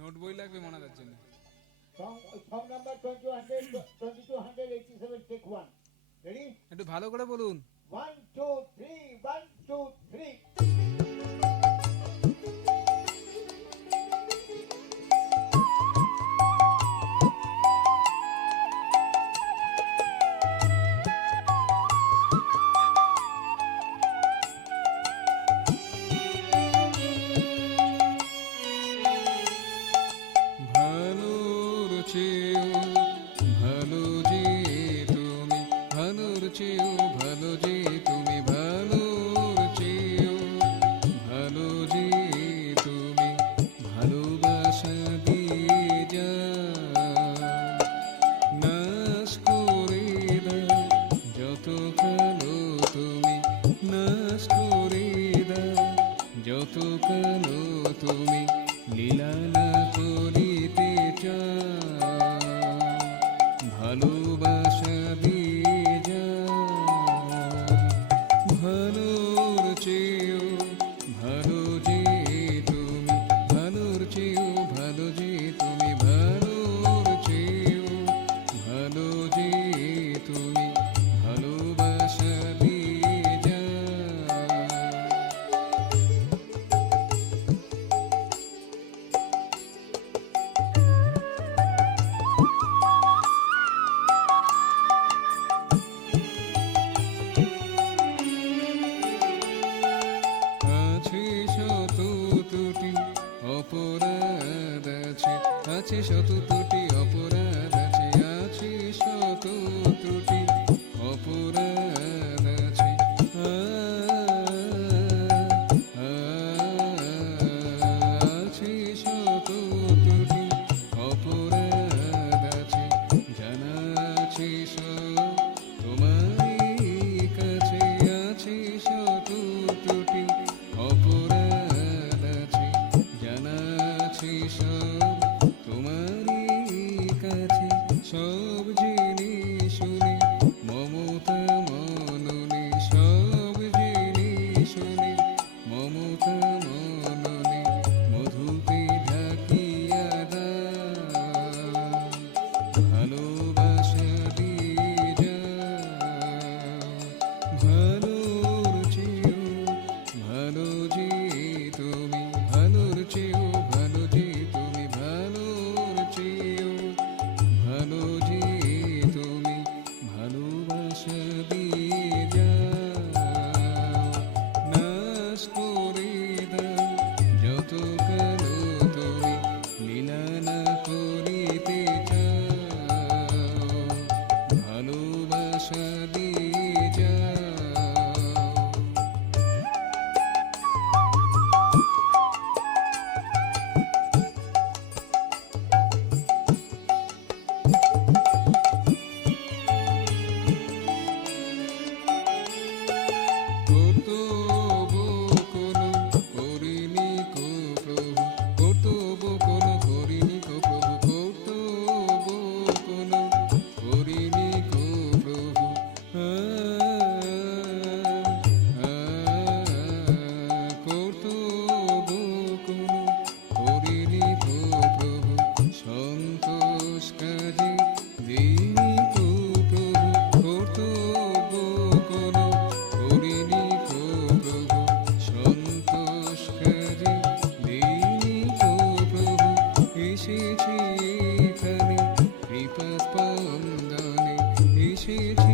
Note বই লাগবে মনাদার জন্য। Song number 2287, take one. Ready? একটু ভালো করে বলুন। 1, 2, 3, 1, 2, 3. ভালোর চেয়েও ভালো যে তুমি, ভালোর চেয়েও ভালো যে তুমি, ভালোর চেয়েও ভালো যে তুমি, ভালোবাসা দিয়ে যা নাশ করে দাও যত কালো তুমি, নাশ করে দাও যত কালো তুমি, লীলা না করিতে চাও ভালোবাসা দিয়ে যাও। ভালোর চেয়েও ভালো যে তুমি, ভালোর চেয়েও ভালো যে তুমি, ভালোর চেয়েও ভালো যে তুমি, ভালোবাসা দিয়ে যাও। আছে শত ত্রুটি অপরাধ আছে, আছে শত ত্রুটি অপরাধ আছে, আছে শত ত্রুটি অপরাধ আছে। আছে শত ত্রুটি অপরাধ আছে, জানা আছে সব তোমারই কাছে, আছে শত ত্রুটি অপরাধ আছে, জানা আছে সব তোমারই কাছে। সব জেনে শুনে মমতা মননে, সব জেনে শুনে মমতা মননে, মধুকে ঢাকিয়া দাও ভালোবাসা দিয়ে যাও। ভালোর চেয়েও ভালো যে তুমি, ভালোর চেয়েও ভালো যে তুমি, ভালোর চেয়েও ভালো যে তুমি, ভালোবাসা দিয়ে যাও নাশ করে দাও যত কালো তুমি, লীলা না করিতে চাও ভালোবাসা দিয়ে যাও। কর্তব্য কোনো করিনি কো প্রভু, কর্তব্য কোনো করিনি কো প্রভু, কর্তব্য কোনো করিনি কো প্রভু। কর্তব্য কোনো করিনি কো প্রভু, সন্তোষ কাজে দিইনি কো প্রভু, কর্তব্য কোনো করিনি কো প্রভু, সন্তোষ কাজে দিইনি কো প্রভু। এসেছি এখানে কৃপা স্পন্দনে, এসেছি